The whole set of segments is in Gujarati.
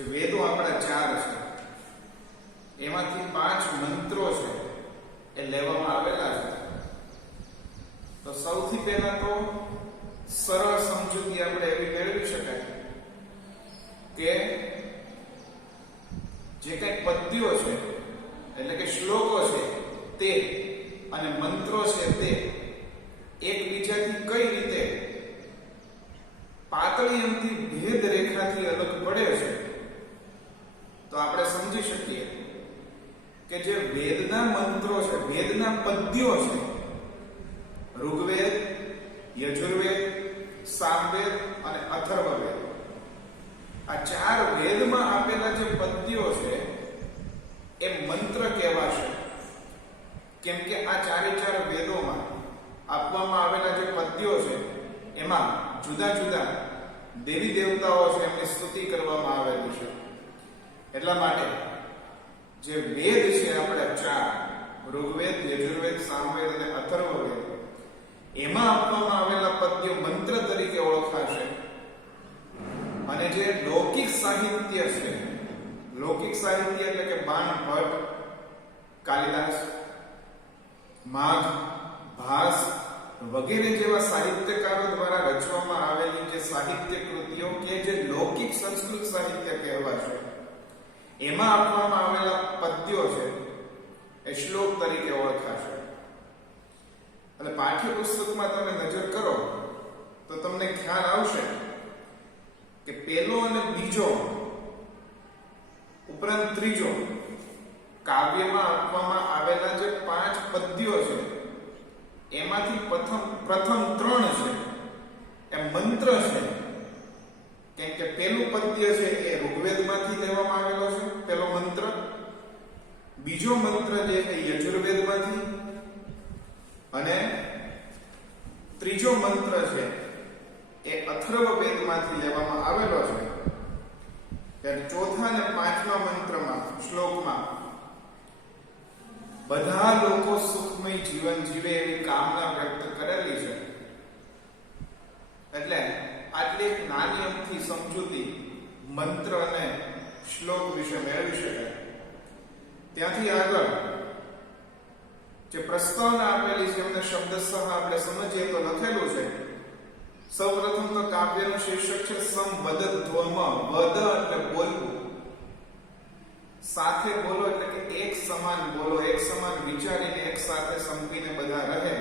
જે વેદો આપણા 4 છે એમાંથી 5 મંત્રો છે એ લેવામાં આવેલા છે। તો સૌથી પહેલા તો સરળ સમજૂતી આપણે એવી મેળવી શકાય કે જે કંઈ પદ્યો છે એટલે કે શ્લોકો છે તે અને મંત્રો છે તે એકબીજાથી કઈ રીતે પાતળી અમથી ભેદ રેખાથી અલગ પડે છે તો આપણે સમજી શકીએ કે જે વેદના મંત્રો છે, વેદના પદ્યો છે, ઋગ્વેદ, યજુર્વેદ, સામવેદ અને અથર્વવેદ, આ 4 વેદમાં આપેલા જે પદ્યો છે એ મંત્ર કહેવાશે। કેમ કે આ 4 વેદોમાં આપવામાં આવેલા જે પદ્યો છે એમાં જુદા જુદા દેવી દેવતાઓ છે એમની સ્તુતિ કરવામાં આવેલી છે। એટલા માટે જે વેદ છે આપણે 4 ઋગ્વેદ, યજુર્વેદ, સામવેદ અને અથર્વવેદ એમાં આપવામાં આવેલા પદ્યો મંત્ર તરીકે ઓળખાશે। અને જે લૌકિક સાહિત્ય છે, લૌકિક સાહિત્ય એટલે કે બાણ ભટ્ટ, કાલિદાસ, માઘ, ભાસ વગેરે જેવા સાહિત્યકારો દ્વારા રચવામાં આવેલી જે સાહિત્ય કૃતિઓ કે જે લૌકિક સંસ્કૃત સાહિત્ય કહેવાશે એમાં આપવામાં આવેલા પદ્યો છે એ શ્લોક તરીકે ઓળખાશે। એટલે પાઠ્યપુસ્તકમાં તમે નજર કરો તો તમને ખ્યાલ આવશે કે પહેલો અને બીજો ઉપરાંત ત્રીજો કાવ્યમાં આપવામાં આવેલા જે 5 પદ્યો છે એમાંથી પ્રથમ 3 છે એ મંત્ર છે। કેમ કે પહેલું પદ્ય છે એ ઋગ્વેદમાંથી લેવામાં આવેલો છે, પહેલો મંત્ર, બીજો મંત્ર જે છે યજુર્વેદમાંથી અને ત્રીજો મંત્ર છે એ અથર્વવેદમાંથી લેવામાં આવેલો છે। ત્યારે ચોથા અને 5મા મંત્રમાં શ્લોકમાં બધા લોકો સુખમય જીવન જીવે એવી કામના વ્યક્ત કરેલી છે। એટલે આટલી એક નાની અમથી સમજૂતી મંત્ર અને શ્લોક વિશે મેળવી શકાય। ત્યાંથી આગળ જે પ્રસ્તાવના આપેલી છે એમને શબ્દશઃ આપણે સમજીએ તો લખેલું છે સૌપ્રથમ તો કાવ્યનું શીર્ષક છે સંવદધ્વમ, વદ એટલે બોલવું, સાથે બોલો એટલે કે એક સમાન બોલો, એક સમાન વિચારીને એક સાથે સંપીને બધા રહે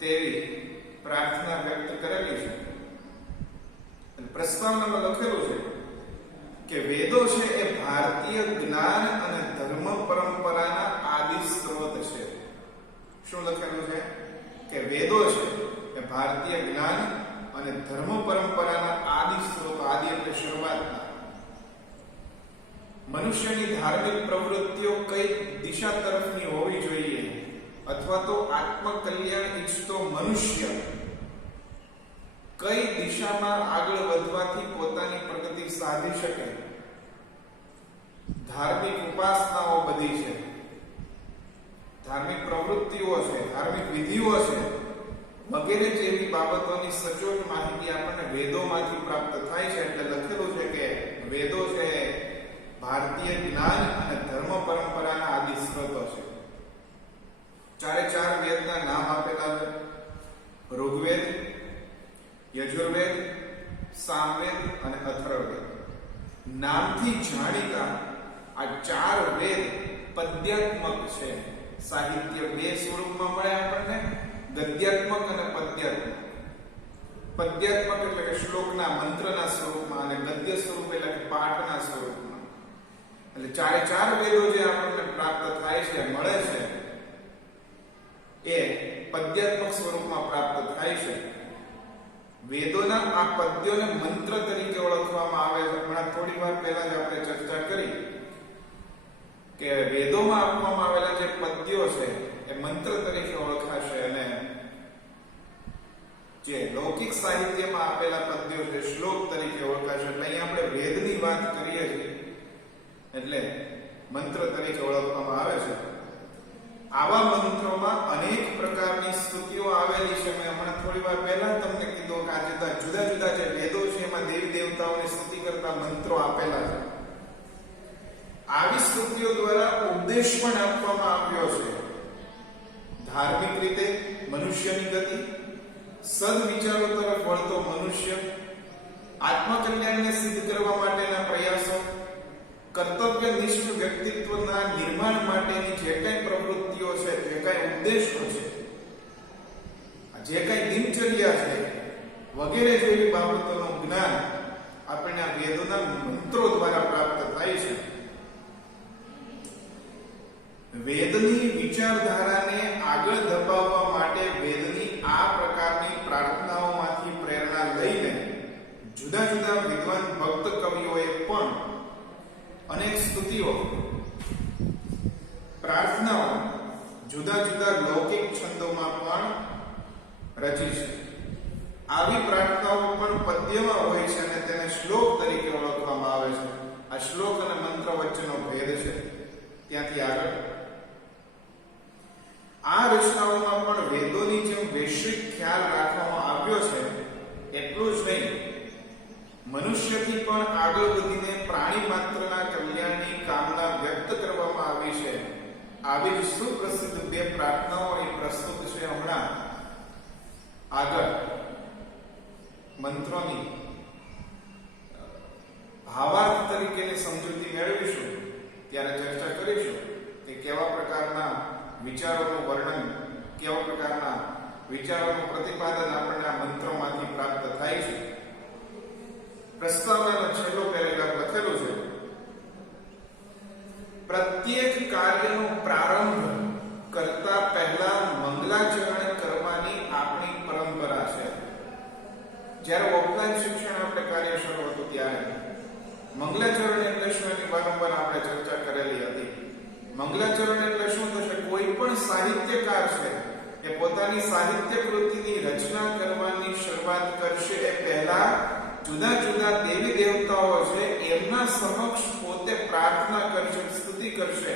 તેવી પ્રાર્થના વ્યક્ત કરેલી છે। પ્રસ્તાવનામાં લખેલું છે કે વેદો છે એ ભારતીય જ્ઞાન અને ધર્મ પરંપરાના આદિ સ્ત્રોત છે। શું લખેલું છે કે વેદો છે એ ભારતીય જ્ઞાન અને ધર્મ પરંપરાના આદિ સ્ત્રોત, આદિ એટલે શરૂઆતના। મનુષ્યની ધાર્મિક પ્રવૃત્તિઓ કઈ દિશા તરફની હોવી જોઈએ અથવા તો આત્મકલ્યાણ ઈચ્છતો મનુષ્ય કઈ દિશામાં આગળ વધવાથી પોતાની પ્રગતિ સાધી શકે, ધાર્મિક ઉપાસનાઓ બધી છે, ધાર્મિક પ્રવૃત્તિઓ છે, ધાર્મિક વિધિઓ છે વગેરે જેવી બાબતોની સચોટ માહિતી આપણને વેદોમાંથી પ્રાપ્ત થાય છે। એટલે લખેલું છે કે વેદો છે ભારતીય જ્ઞાન અને ધર્મ પરંપરાના આદિ સ્ત્રોતો છે। 4 વેદના નામ આપેલા છે ઋગ્વેદ, યજુર્વેદ, સામવેદ અને અથર્વવેદ। નામથી જાણીતા આ 4 વેદ પદ્યાત્મક છે। સાહિત્ય 2 સ્વરૂપમાં મળે આપણને, ગદ્યાત્મક અને પદ્યાત્મક। પદ્યાત્મક એટલે કે શ્લોકના મંત્રના સ્વરૂપમાં અને ગદ્ય સ્વરૂપ એટલે કે પાઠના સ્વરૂપમાં। એટલે 4 વેદો જે આપણને પ્રાપ્ત થાય છે, મળે છે એ પદ્યાત્મક સ્વરૂપમાં પ્રાપ્ત થાય છે। વેદોના આ પદ્યોને મંત્ર તરીકે ઓળખવામાં આવે છે। હમણાં થોડી વાર પહેલા જ આપણે ચર્ચા કરી કે વેદોમાં આપવામાં આવેલા જે પદ્યો છે એ મંત્ર તરીકે ઓળખાશે અને જે લૌકિક સાહિત્યમાં આપેલા પદ્યો છે શ્લોક તરીકે ઓળખાશે। એટલે અહીં આપણે વેદની વાત કરીએ છીએ એટલે મંત્ર તરીકે ઓળખવામાં આવે છે। આવા મંત્રોમાં અનેક પ્રકારની સ્તુતિઓ આવેલી છે। મેં હમણાં થોડી વાર પહેલા તમને કીધું કે આ જુદા જુદા જે વેદો છે એમાં દેવી દેવતાઓની સ્તુતિ કરતા મંત્રો મંત્રો આપેલા છે. આવી સ્તુતિઓ દ્વારા ઉપદેશ પણ આપવામાં આવ્યો છે. ધાર્મિક રીતે મનુષ્યની ગતિ, સદવિચારો તરફ વળતો મનુષ્ય, આત્મકલ્યાણને સિદ્ધ કરવા માટેના પ્રયાસો, કર્તવ્યનિષ્ઠ વ્યક્તિત્વના નિર્માણ માટેની જે કંઈ પ્રવૃત્તિઓ છે, જે કંઈ ઉદ્દેશો છે, જે કંઈ દિનચર્યા છે, વગેરે જેવી બાબતોનું જ્ઞાન આપણને આ વેદોના મંત્રો દ્વારા પ્રાપ્ત થાય છે. વેદની વિચારધારાને આગળ ધપાવવા માટે વેદની આ પ્રકારની પ્રાર્થનાઓમાંથી પ્રેરણા લઈને જુદા જુદા વિદ્વાન ભક્ત કવિઓએ પણ અનેક સ્તુતિઓ, પ્રાર્થનાઓ જુદા જુદા લૌકિક છંદોમાં પણ રચી છે. આવી પ્રાર્થનાઓ પણ પદ્યમાં હોય છે અને તેને શ્લોક તરીકે ઓળખવામાં આવે છે. આ શ્લોક અને મંત્ર વચ્ચેનો ભેદ છે. ત્યાંથી આગળ આ રચનાઓમાં પણ વેદોની જેમ વૈશ્વિક ખ્યાલ રાખવામાં આવ્યો છે. એટલું જ નહીં, મનુષ્યથી પણ આગળ વધીને પ્રાણી માત્રના કલ્યાણની કામના વ્યક્ત કરવામાં આવી છે. આવી જ સુપ્રસિદ્ધ બે પ્રાર્થનાઓ અહીં પ્રસ્તુત છે. હમણાં આગળ મંત્રોની ભાવાર્થ તરીકેની સમજૂતી મેળવીશું ત્યારે ચર્ચા કરીશું કે કેવા પ્રકારના વિચારોનું વર્ણન, કેવા પ્રકારના વિચારોનું પ્રતિપાદન આપણને આ મંત્રોમાંથી પ્રાપ્ત થાય છે. પ્રસ્તાવનાનો છેલ્લો પેરેગ્રાફ લખેલું છે, પ્રત્યેક કાર્યનો પ્રારંભ કરતા પહેલા મંગલાચરણ કરવાની આપણી પરંપરા છે. જ્યારે ઓફલાઈન શિક્ષણ આપણે કાર્ય શરૂ હતું ત્યારે મંગલાચરણ એટલે શું એની વારંવાર આપણે ચર્ચા કરેલી હતી. મંગલાચરણ એટલે શું થશે? કોઈ પણ સાહિત્યકાર છે એ પોતાની સાહિત્ય કૃતિની રચના કરવાની શરૂઆત કરશે એ પહેલા જુદા જુદા દેવી દેવતાઓ છે એમના સમક્ષ પોતે પ્રાર્થના કરશે, સ્તુતિ કરશે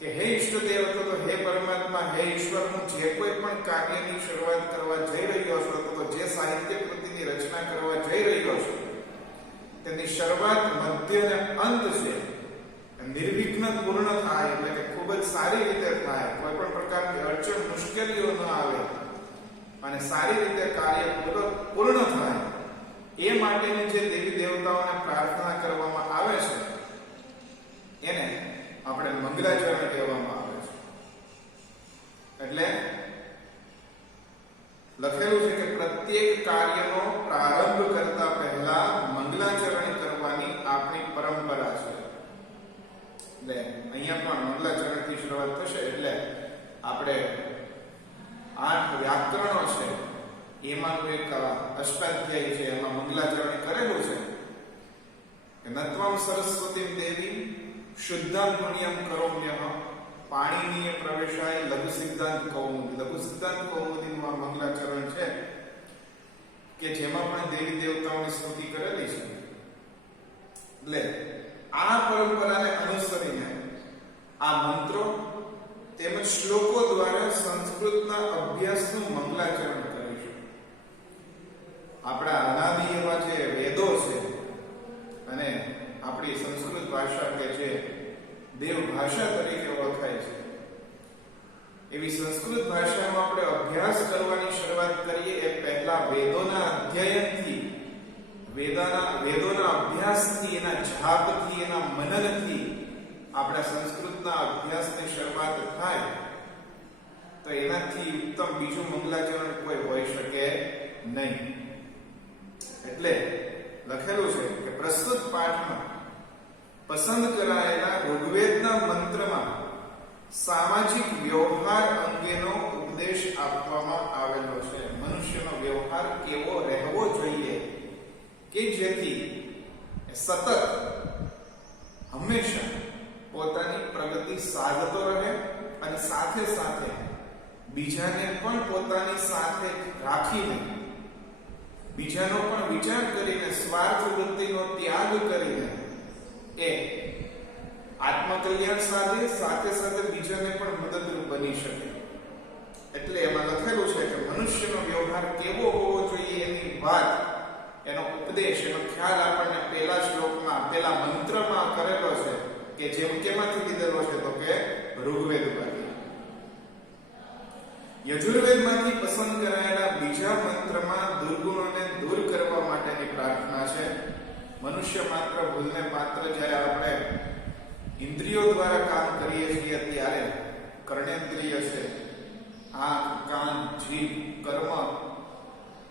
કે હે ઈષ્ટદેવ અથવા તો હે પરમાત્મા, હે ઈશ્વર, હું જે કોઈ પણ કાર્યની શરૂઆત કરવા જઈ રહ્યો છું અથવા તો જે સાહિત્ય કૃતિની રચના કરવા જઈ રહ્યો છું તેની શરૂઆત, મધ્ય અને અંત છે નિર્વિઘ્ન પૂર્ણ થાય, એટલે કે ખૂબ જ સારી રીતે થાય, કોઈ પણ પ્રકારની અડચણ, મુશ્કેલીઓ ન આવે અને સારી રીતે કાર્ય પૂર્ણ થાય એ માટેની જે દેવી દેવતાઓને પ્રાર્થના કરવામાં આવે છે એને આપણે મંગલાચરણ કહેવામાં આવે છે. એટલે લખેલું છે કે પ્રત્યેક કાર્યનો પ્રારંભ કરતા પહેલા મંગલાચરણ કરવાની આપણી પરંપરા છે. એટલે અહીંયા પણ મંગલાચરણથી શરૂઆત થશે. એટલે આપણે 8 વ્યાકરણો છે એમાંનું એક અષ્ટાધ્યાયી છે, એમાં મંગલાચરણ કરેલું છે કે નત્વમ સરસ્વતી દેવી શુદ્ધાં પુણ્યમ કરોમ્યઃ પાણીનીય પ્રવેશાય લઘુ સિદ્ધાંત કૌમુદી. લઘુ સિદ્ધાંત કૌમુદીનું આ મંગલાચરણ છે કે જેમાં પણ દેવી દેવતાઓની સ્તુતિ કરેલી છે. એટલે આ પરંપરાને અનુસરીને આ મંત્રો તેમજ શ્લોકો દ્વારા સંસ્કૃતના અભ્યાસનું મંગલાચરણ કરીશું. આપણા અનાદિ એવા જે વેદો છે અને આપણી સંસ્કૃત ભાષા કે જે દેવ ભાષા તરીકે ઓળખાય છે એવી સંસ્કૃત ભાષામાં આપણે અભ્યાસ કરવાની શરૂઆત કરીએ એ પહેલા વેદોના અધ્યયનથી, વેદોના અભ્યાસથી, એના જાપથી, એના મનનથી આપણા સંસ્કૃતના અભ્યાસની શરૂઆત થાય તો એનાથી ઉત્તમ બીજું મંગલાચરણ કોઈ હોઈ શકે નહીં. એટલે લખેલું છે કે પ્રસ્તુત પાઠમાં પસંદ કરાયેલા ઋગ્વેદના મંત્રમાં સામાજિક વ્યવહાર અંગેનો ઉપદેશ આપવામાં આવેલો છે. મનુષ્યનો વ્યવહાર કેવો રહેવો જોઈએ કે જેથી સતત હંમેશા પોતાની પ્રગતિ સાધતો રહે અને સાથે સાથે બીજાને પણ પોતાની સાથે રાખીને, બીજાનો પણ વિચાર કરીને, સ્વાર્થ વૃત્તિનો ત્યાગ કરીને એ આત્મકલ્યાણ સાધે, સાથે સાથે બીજાને પણ મદદરૂપ બની શકે. એટલે એમાં લખેલું છે કે મનુષ્યનો વ્યવહાર કેવો હોવો જોઈએ એની વાત, એનો ઉપદેશ, એનો ખ્યાલ આપણને પહેલા શ્લોક પેલા મંત્રમાં કરેલો છે કે જેમ કેમાંથી લીધેલો છે તો કે ઋગ્વેદમાંથી. યજુર્વેદમાંથી પસંદ કરાયેલા બીજા મંત્રમાં દુર્ગુણોને દૂર કરવા માટેની પ્રાર્થના છે. મનુષ્ય માત્ર ભૂલને પાત્ર જ્યારે આપણે ઇન્દ્રિયો દ્વારા કામ કરીએ છીએ ત્યારે કર્ણેન્દ્રિય છે, આંખ, કાન, જીભ, કર્મ,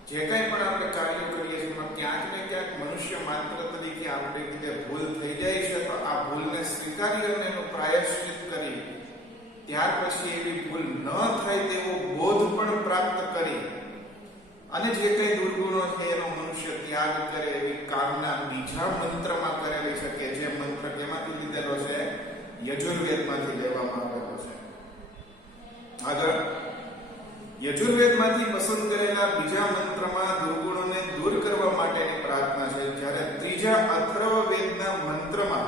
જે કંઈ પણ આપણે કાર્ય કરીએ છીએ એમાં ક્યાંક ને ક્યાંક મનુષ્ય માત્ર તરીકે આપણે રીતે ભૂલ થઈ જાય છે. તો આ ભૂલને સ્વીકારી અને એનું પ્રાયશ્ચિત કરી ત્યાર પછી એવી ભૂલ ન થાય તેવો બોધ પણ પ્રાપ્ત કરી અને જે કંઈ દુર્ગુણો છે એનો મનુષ્ય ત્યાગ કરે એવી કામના બીજા મંત્રમાં કરેલી છે કે જે મંત્ર કેમાંથી લીધેલો છે? યજુર્વેદમાંથી લેવામાં આવેલો છે. આગળ યજુર્વેદમાંથી પસંદ કરેલા બીજા મંત્રમાં દુર્ગુણોને દૂર કરવા માટેની પ્રાર્થના છે. જ્યારે ત્રીજા અથર્વવેદના મંત્રમાં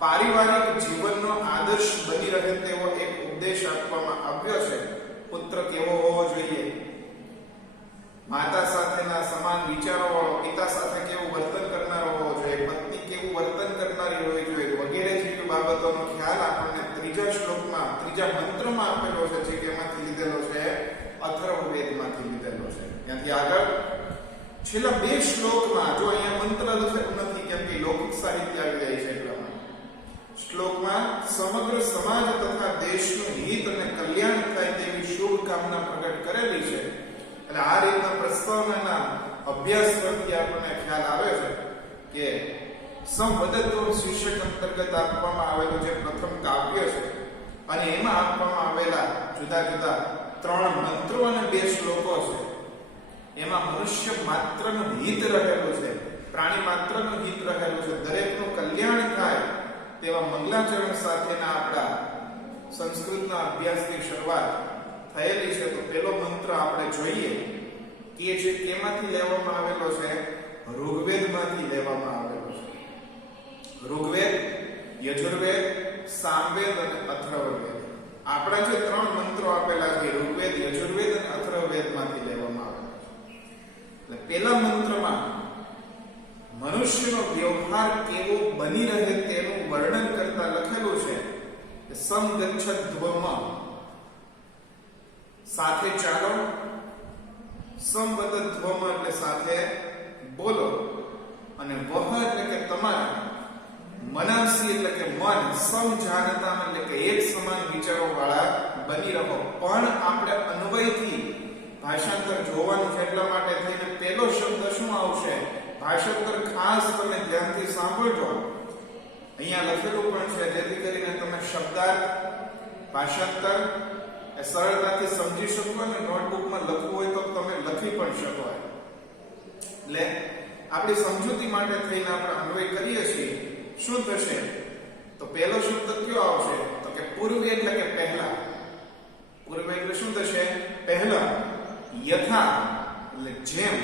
પારિવારિક જીવનનો આદર્શ બની રહે તેવો એક ઉપદેશ આપવામાં આવ્યો છે. પુત્ર કેવો હોવો જોઈએ, માતા સાથેના સમાન વિચારો વાળો, પિતા સાથે કેવું વર્તન કરનારો હોવો જોઈએ, પત્ની કેવું વર્તન કરનારી હોવી જોઈએ વગેરે જેવી બાબતોનો ખ્યાલ આપણને ત્રીજા શ્લોકમાં, ત્રીજા મંત્રમાં આપેલો છે, જે કેમાંથી લીધેલો છે? અથર્વવેદમાંથી લીધેલો છે. ત્યાંથી આગળ છેલ્લા 2 શ્લોકમાં, જો અહીંયા મંત્ર લખેલું નથી કેમ કે લૌકિક સાહિત્ય આવી જાય છે એટલા માટે, શ્લોકમાં સમગ્ર સમાજ તથા દેશનું હિત અને કલ્યાણ થાય તેવી શુભ કામના પ્રગટ કરેલી છે. એટલે આ રીતના પ્રસ્તાવનાના અભ્યાસ પરથી આપણને ખ્યાલ આવે છે કે સંવદત્વ શીર્ષક અંતર્ગત આપવામાં આવેલું જે પ્રથમ કાવ્ય છે અને એમાં આપવામાં આવેલા જુદા જુદા 3 મંત્રો અને 2 શ્લોકો છે, એમાં મનુષ્ય માત્રનું હિત રહેલું છે, પ્રાણી માત્રનું હિત રહેલું છે, દરેકનું કલ્યાણ થાય તેવા મંગલાચરણ સાથેના આપણા સંસ્કૃતના અભ્યાસની શરૂઆત થયેલી છે. તો પેલો મંત્ર આપણે જોઈએ કે જે કેમાંથી લેવામાં આવેલો છે? ઋગ્વેદમાંથી લેવામાં આવેલો છે. ઋગ્વેદ, યજુર્વેદ, સામવેદ અને અથર્વવેદ, આપણા જે 3 મંત્રો આપેલા છે ઋગ્વેદ, યજુર્વેદ અને અથર્વવેદમાંથી લેવામાં આવેલા છે. એટલે પેલા મંત્રમાં મનુષ્યનો વ્યવહાર કેવો બની રહે તેનું વર્ણન કરતા લખેલું છે કે સમગચ્છધ્વમ, સાથે ચાલો, સંવદધ્વમ એટલે સાથે બોલો, અને વહ એટલે કે તમારા, મનાસી એટલે કે મન, સમજાનતા એટલે કે એક સમાન વિચારો વાળા બની રહો. પણ આપણે અન્વયથી ભાષાંતર જોવાનું છે એટલા માટે થઈને પેલો શબ્દ શું આવશે? ભાષાંતર ખાસ તમે ધ્યાનથી સાંભળજો. અહીંયા લખેલું પણ છે જેથી કરીને તમે શબ્દાર્થ, ભાષાંતર એ સરળતાથી સમજી શકો અને નોટબુકમાં લખવું હોય તો તમે લખી પણ શકો. એટલે આપણી સમજૂતી માટે થઈને આપણે અન્વય કરીએ છીએ. શું થશે? તો પહેલો શબ્દ કયો આવશે? તો કે પૂર્વે એટલે કે પહેલા. પૂર્વે એટલે શું થશે? પહેલા. યથા એટલે જેમ,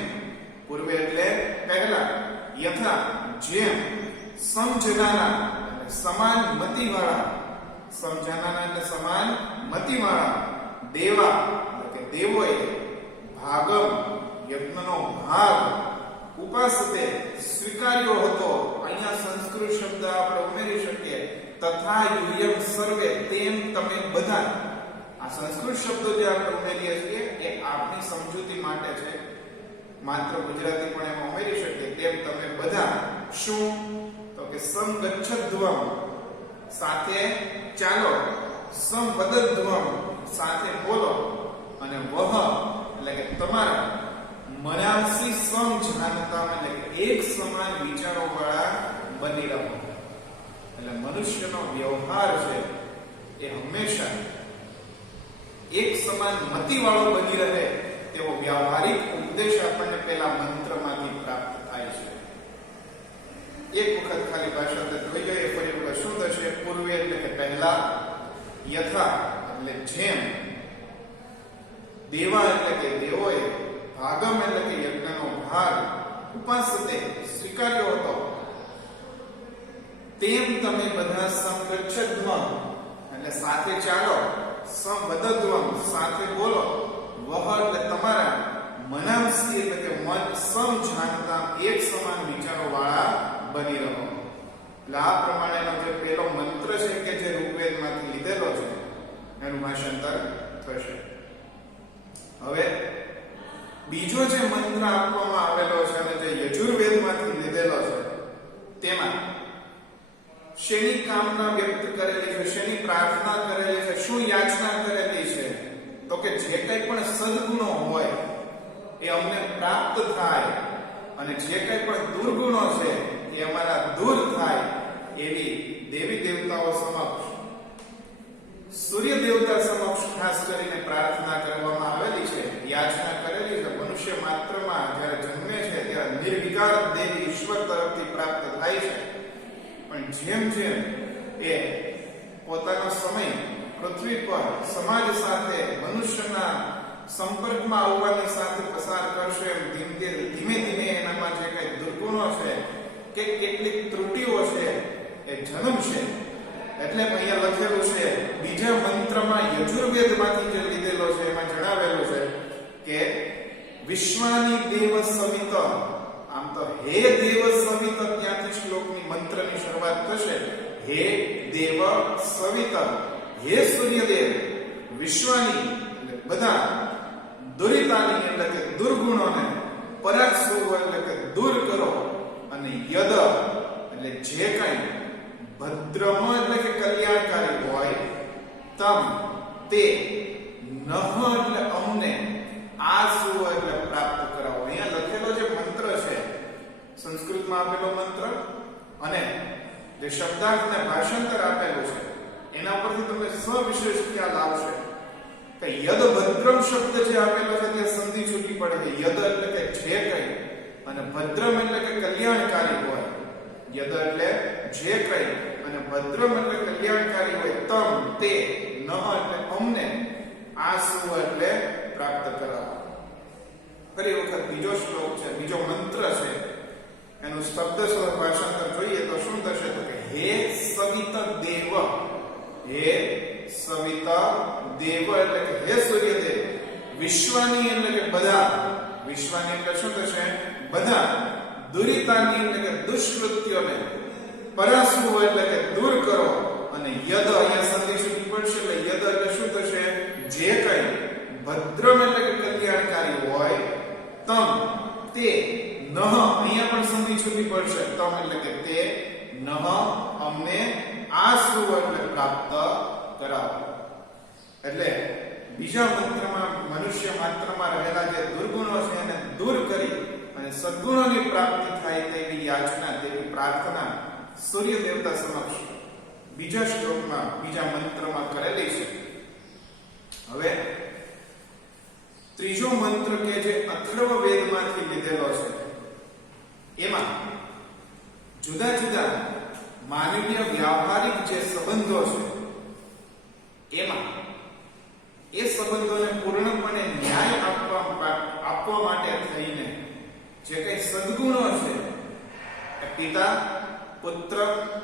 પૂર્વે એટલે પહેલા, યથા જેમ, સમજનાના એટલે સમાન મતિવાળા, સમજનાના એટલે સમાન મતિવાળા, દેવા એટલે કે દેવોએ, ભાગમ યજ્ઞનો ભાગ, ઉપાસતે સ્વીકાર્યો હતો. અહીંયા સંસ્કૃત શબ્દ આપણે ઉમેરી શકીએ, તથા યુયમ સર્વે, તેમ તમે બધા. આ સંસ્કૃત શબ્દો જે આપણે ઉમેરીએ છીએ એ આપણી સમજૂતી માટે છે, માત્ર ગુજરાતી પણ એમાં ઉમેરી શકીએ. તેમ તમે બધા શું? તો કે સમગચ્છધ્વમ, સાથે ચાલો, સંવદધ્વમ, સાથે બોલો, અને વહ એટલે કે તમારા, મનાસી સમજાનતા એટલે કે એક સમાન વિચારો વાળા બની રહો. એટલે મનુષ્યનો વ્યવહાર છે એ હંમેશા એક સમાન મતિવાળો બની રહે તેવો વ્યવહારિક ઉપદેશ આપણને પેલા મંત્રમાંથી પ્રાપ્ત થાય છે. એક વખત ખાલી ભાષા જોઈ લઈએ ફરી વખત. શું થશે? પૂર્વે એટલે કે પહેલા, યથા એટલે જેમ, દેવા એટલે કે દેવોએ, ભાગમ એટલે કે યજ્ઞનો ભાગ, ઉપાસતે સ્વીકાર્યો હતો, તેમ તમે બધા સમગચ્છધ્વમ એટલે સાથે ચાલો, સંવદધ્વમ સાથે બોલો, વહ એટલે તમારા, મનાંસી એટલે કે મન, સમજાનતા એક સમાન વિચારો વાળા બની રહો. એટલે આ પ્રમાણેનો જે પહેલો મંત્ર છે કે જે ઋગ્વેદમાંથી લીધેલો છે એનું ભાષાંતર થશે. હવે બીજો જે મંત્ર આપવામાં આવેલો છે અને જે યજુર્વેદમાંથી લીધેલો છે તેમાં શેની કામના વ્યક્ત કરેલી છે, શેની પ્રાર્થના કરેલી છે, શું યાચના કરેલી છે? તો કે જે કંઈ પણ સદગુણો હોય એ અમને પ્રાપ્ત થાય અને જે કંઈ પણ દુર્ગુણો છે એ અમારા દૂર થાય એવી દેવી દેવતાઓ સમક્ષ, સૂર્ય દેવતા સમક્ષ ખાસ કરીને પ્રાર્થના કરવામાં આવેલી છે, યાચના કરેલી છે. મનુષ્ય માત્રમાં જ્યારે જન્મે છે ત્યારે નિર્વિકાર દેવ ઈશ્વર તરફથી પ્રાપ્ત થાય છે, પણ જેમ જેમ એ પોતાનો સમય પૃથ્વી પર સમાજ સાથે મનુષ્યના સંપર્કમાં આવવાની સાથે પસાર કરશે એમ ધીમે ધીમે એનામાં જે કઈ દુર્ગુણો છે કે કેટલીક ત્રુટીઓ છે એ જન્મશે. એટલે અહીંયા લખેલું છે બીજા મંત્રમાં યજુર્વેદમાંથી જે લીધેલો છે એમાં જણાવેલું છે કે વિશ્વાની દેવ સવિત, આમ તો હે દેવ સવિત ત્યાંથી શ્લોકની મંત્રની શરૂઆત થશે. હે દેવ સવિત, હે સૂર્યદેવ, વિશ્વાની એટલે બધા, દુરિતાની એટલે કે દુર્ગુણોને, પરાક્ષુ એટલે કે દૂર કરો, અને યદ એટલે જે કંઈ ભદ્રમ એટલે કે કલ્યાણકારી હોય, તમ તે, નહ એટલે અમને, આસુ એટલે પ્રાપ્ત કરાવો. અહીંયા લખેલો જે મંત્ર છે સંસ્કૃતમાં આપેલો મંત્ર અને જે શબ્દાર્થને ભાષાંતર આપેલું છે એના પરથી તમે સવિશેષ ખ્યાલ આવશે કે યદ ભદ્રમ શબ્દ જે આપેલો છે તે સંધિ છૂટી પડે છે. યદ એટલે કે જે કંઈ અને ભદ્રમ એટલે કે કલ્યાણકારી હોય. યદ એટલે જે કંઈ અને ભદ્રમ એટલે કલ્યાણકારી હોય, તમ તે, નહ એટલે અમને, આસુ એટલે પ્રાપ્ત કરાવો. ફરી વખત બીજો શ્લોક છે, બીજો મંત્ર છે, એનું શબ્દસ્વ ભાષાંતર જોઈએ તો શું થશે? તો કે હે સવિત દેવ, હે સવિત દેવ એટલે કે હે સૂર્યદેવ, વિશ્વાની એટલે કે બધા, વિશ્વાની એટલે શું થશે? બધા, દુરિતાની એટલે કે દુષ્કૃત્યોને, પરાસુ એટલે કે દૂર કરો, અને યદ અહીંયા સંધિ છૂટી પડશે એટલે યદ એટલે શું થશે? જે કંઈ ભદ્રમ એટલે કે કલ્યાણકારી હોય, તમ તે, નહ અહીંયા પણ સંધિ છૂટી પડશે, તમ એટલે કે તે, નહ અમને, આસુ એટલે પ્રાપ્ત કરાવો. એટલે બીજા મંત્રમાં મનુષ્ય માત્રમાં રહેલા જે દુર્ગુણો છે એને દૂર કરી અને સદ્ગુણોની પ્રાપ્તિ થાય તેવી યાચના, તેવી પ્રાર્થના સૂર્ય દેવતા સમક્ષ બીજા શ્લોકમાં, બીજા મંત્રમાં કરેલી છે. હવે ત્રીજો મંત્ર કે જે અથર્વવેદમાંથી લીધેલો છે એમાં જુદા જુદા માનવીય વ્યવહારિક જે સંબંધો છે એમાં એ સંબંધોને પૂર્ણપણે ન્યાય આપવા માટે થઈને જે કઈ સદ્ગુણો છે એ પિતા, પુત્ર,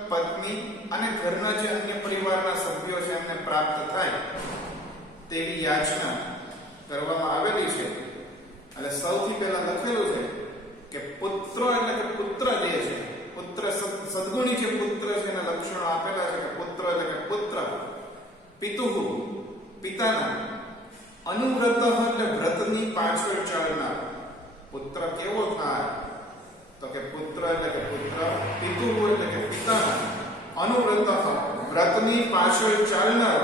પત્ની અને ઘરના જે અન્ય પરિવારના સભ્યો છે એમને પ્રાપ્ત થાય તેવી યાચના કરવામાં આવેલી છે. એટલે સૌથી પહેલા લખેલું છે કે પુત્ર એટલે કે પુત્ર જે છે, પુત્ર સદ્ગુણી જે પુત્ર છે એના લક્ષણો આપેલા છે કે પુત્ર એટલે કે પુત્ર, પિતુઃ પિતાના, અનુવ્રત એટલે વ્રતની પાછળ ચાલનાર. પુત્ર કેવો થાય? તો કે પુત્ર એટલે કે પુત્ર, પિતુઃ એટલે કે પિતાના, અનુવ્રત વ્રતની પાછળ ચાલનાર,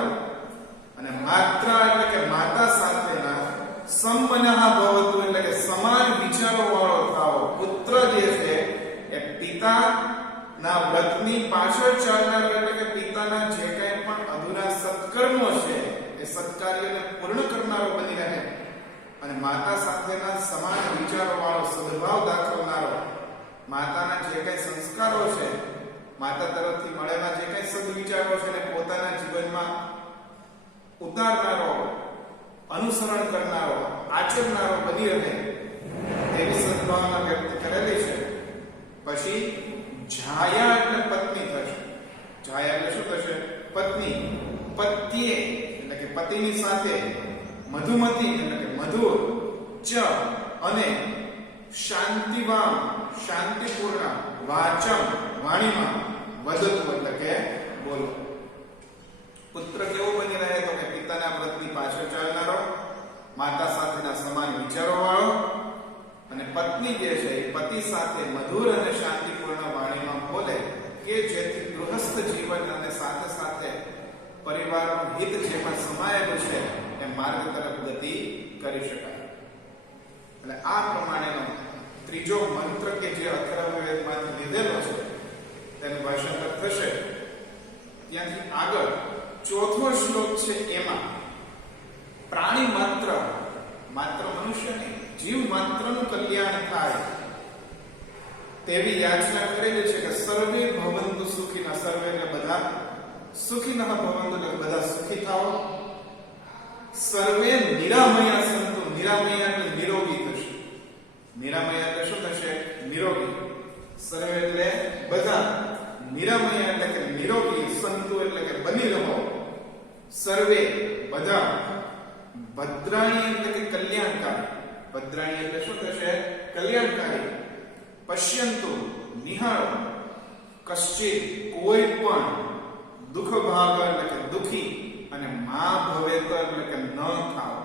અને માત્રા એટલે કે માતા સાથેના, સમમનઃ ભવતુ એટલે કે સમાન વિચારો વાળો થાવો. પુત્ર જે છે એ પિતાના વ્રતની પાછળ ચાલનાર એટલે કે પિતાના જે કંઈ પણ અધૂરા સત્કર્મો છે એ સત્કાર્યોને પૂર્ણ કરનારો બની રહે, અને માતા સાથેના સમાન વિચારો વાળો, સદભાવ દાખવનારો, માતાના જે કંઈ સંસ્કારો છે, માતા તરફથી મળેલા જે કંઈ સદવિચારો છે એને પોતાના જીવનમાં ઉતારનારો, અનુસરણ કરનારો, આચરનારો બની રહે તેવી સદભાવના વ્યક્ત કરેલી છે. પછી જાયા એટલે પત્ની થશે. જાયા એટલે શું થશે? પત્ની. પત્યે એટલે કે પતિની સાથે, મધુમતી એટલે કે મધુર, ચ અને શાંતિવામ શાંતિપૂર્ણ, વાચમ વાણીમાં, વદતુ એટલે કે બોલો. પુત્ર કેવો બની રહે તો કે પિતાના વ્રતની પાછળ ચાલનારો, માતા સાથેના સમાન વિચારો વાળો, અને પત્ની જે છે એ પતિ સાથે મધુર અને શાંતિપૂર્ણ વાણીમાં બોલે કે જેથી ગૃહસ્થ જીવન અને સાથે સાથે પરિવારનું હિત જેમાં સમાયેલું છે એ માર્ગ તરફ ગતિ કરી શકાય. એટલે આ પ્રમાણેનો ત્રીજો મંત્ર કે જે અથર્વવેદમાંથી લીધેલો છે તેનું ભાષાંતર થશે. ત્યાંથી આગળ ચોથો શ્લોક છે એમાં પ્રાણી માત્ર મનુષ્ય નહીં, જીવ માત્રનું કલ્યાણ થાય તેવી યાચના કરેલી છે કે સર્વે ભવંતુ સુખીના. સર્વે એટલે બધા, સુખીનઃ ભવંતુ એટલે બધા સુખી થાઓ. સર્વે નિરામયા સંતુ. નિરામયા એટલે નિરોગી થશે. નિરામયા એટલે શું થશે? નિરોગી. સર્વે એટલે બધા, નિરામયા એટલે કે નિરોગી, સંતુ એટલે કે બની રહો. સર્વે બધા, ભદ્રાણી એટલે કે કલ્યાણકારી. ભદ્રાણી એટલે શું થશે? કલ્યાણકારી. પશ્યંતુ નિહાળો. કશ્ચિત કોઈ પણ, દુઃખ ભાગ એટલે કે દુખી, અને મા ભવેત એટલે કે ન થાવ.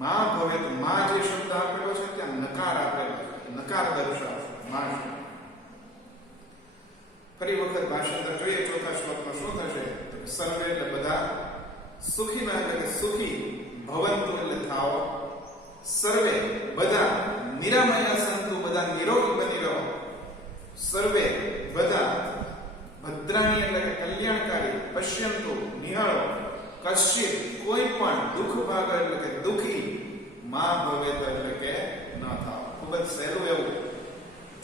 મા ભવેત, મા જે શબ્દ આપેલો છે ત્યાં નકાર આપેલો છે, નકાર દર્શાવે મા. ફરી વખત ભાષાંતર જોઈએ. ચોથા શ્લોકમાં શું થશે? સર્વે એટલે બધા, સુખીના એટલે કે સુખી, ભવંતુ એટલે થાવ. સર્વે બધા, નિરામયા સંતુ બધા નિરોગી બની રહો. સર્વે બધા, ભદ્રાણી એટલે કે કલ્યાણકારી. પશ્યંતુ નિહાળો. કશ્ચિત કોઈ પણ, દુઃખ ભાગ એટલે કે દુખી, મા ભવેત એટલે કે ન થાવ. ખૂબ જ સહેલું એવું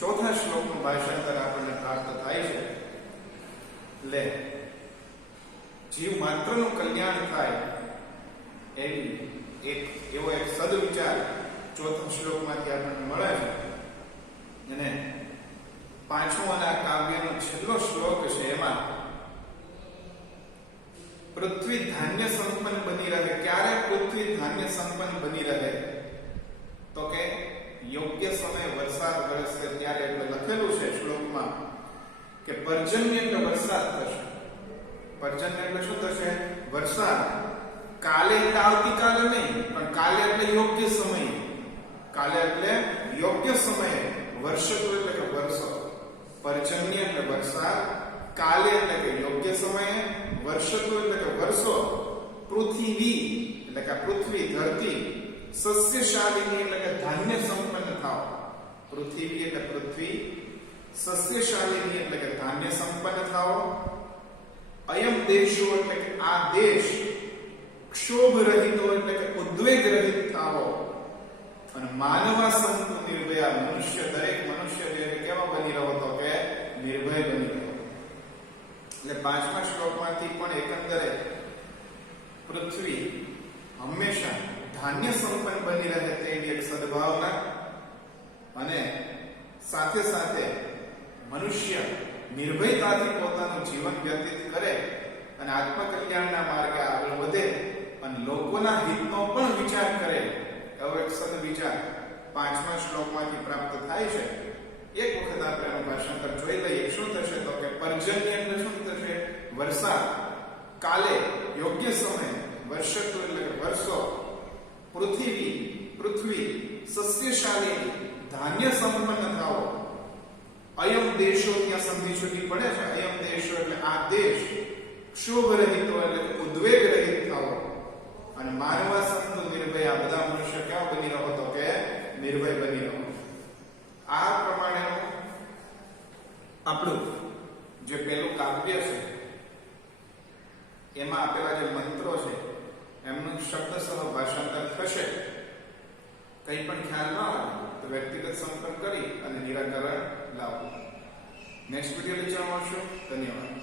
ચોથા શ્લોકનું ભાષાંતર આપણને પ્રાપ્ત થાય છે. લે જીવ માત્રનું કલ્યાણ થાય એવો એક સદવિચાર ચોથા શ્લોકમાંથી આપણને મળે છે. અને પાંચમો અને આ કાવ્યનો છેલ્લો શ્લોક છે એમાં પૃથ્વી ધાન્ય સંપન્ન બની રહે. ક્યારે પૃથ્વી ધાન્ય સંપન્ન બની રહે? તો કે યોગ્ય સમયે વરસાદ વરસશે ત્યારે. એટલે લખેલું છે શ્લોકમાં કે પર્જન્ય એટલે વરસાદ થશે. પર્જન્ય એટલે શું થશે? વરસાદ. કાલે એટલે આવતીકાલે નહીં, પણ કાલે એટલે યોગ્ય સમયે. કાલે એટલે યોગ્ય સમયે. વર્ષતુ એટલે કે વર્ષો. પર્જન્ય એટલે વરસાદ, કાલે એટલે કે યોગ્ય સમયે, વર્ષતુ એટલે કે વર્ષો. પૃથ્વી એટલે કે પૃથ્વી, ધરતી. સસ્યશાલિની એટલે કે ધાન્ય સંપન્ન થાવ. પૃથ્વી એટલે પૃથ્વી, સસ્યશાલિની એટલે કે ધાન્ય સંપન્ન થાવ. અયમ દેશો એટલે કે આ દેશ. ક્ષોભ રહિતો એટલે કે ઉદ્વેગ રહિત થાવો. અને માનવા સંતુ નિર્ભયા. મનુષ્ય, દરેક મનુષ્ય જે કેવા બની રહ્યો તો કે નિર્ભય બની રહ્યો. એટલે પાંચમા શ્લોકમાંથી પણ એકંદરે પૃથ્વી હંમેશા ધાન્ય સંપન્ન બની રહે તેવી એક સદભાવના, અને સાથે સાથે મનુષ્ય નિર્ભયતાથી પોતાનું જીવન વ્યતીત કરે અને આત્મકલ્યાણના માર્ગે આગળ વધે અને લોકોના હિતનો પણ વિચાર કરે એવો એક સદવિચાર પાંચમા શ્લોકમાંથી પ્રાપ્ત થાય છે. એક વખત આપણે એનું ભાષાંતર જોઈ લઈએ. શું થશે તો કે પર્જન્ય એટલે શું થશે? વરસાદ. કાલે યોગ્ય સમય. વર્ષતુ એટલે કે વર્ષો. પૃથ્વી સસ્યશાલી, ધાન્ય સંપન્ન થાવો. અયમ દેશો, ત્યાં સંધિ છૂટી પડે છે. અયમ દેશો એટલે આ દેશ. ક્ષોભ રહિતો એટલે કે ઉદ્વેગ રહિત થાવો. અને માનવા સંતો નિર્ભય. બધા મનુષ્ય કેવા બની રહ્યો તો કે નિર્ભય બની રહ્યો. આ પ્રમાણેનું આપણું જે પેલું કાવ્ય છે એમાં આપેલા જે મંત્રો છે એમનું શબ્દસહ ભાષાંતર થશે. કંઈ પણ ખ્યાલ ન આવે તો વ્યક્તિગત સંપર્ક કરી અને નિરાકરણ લાવો. નેક્સ્ટ વિડીયો લેક્ચરમાં મળશું. ધન્યવાદ.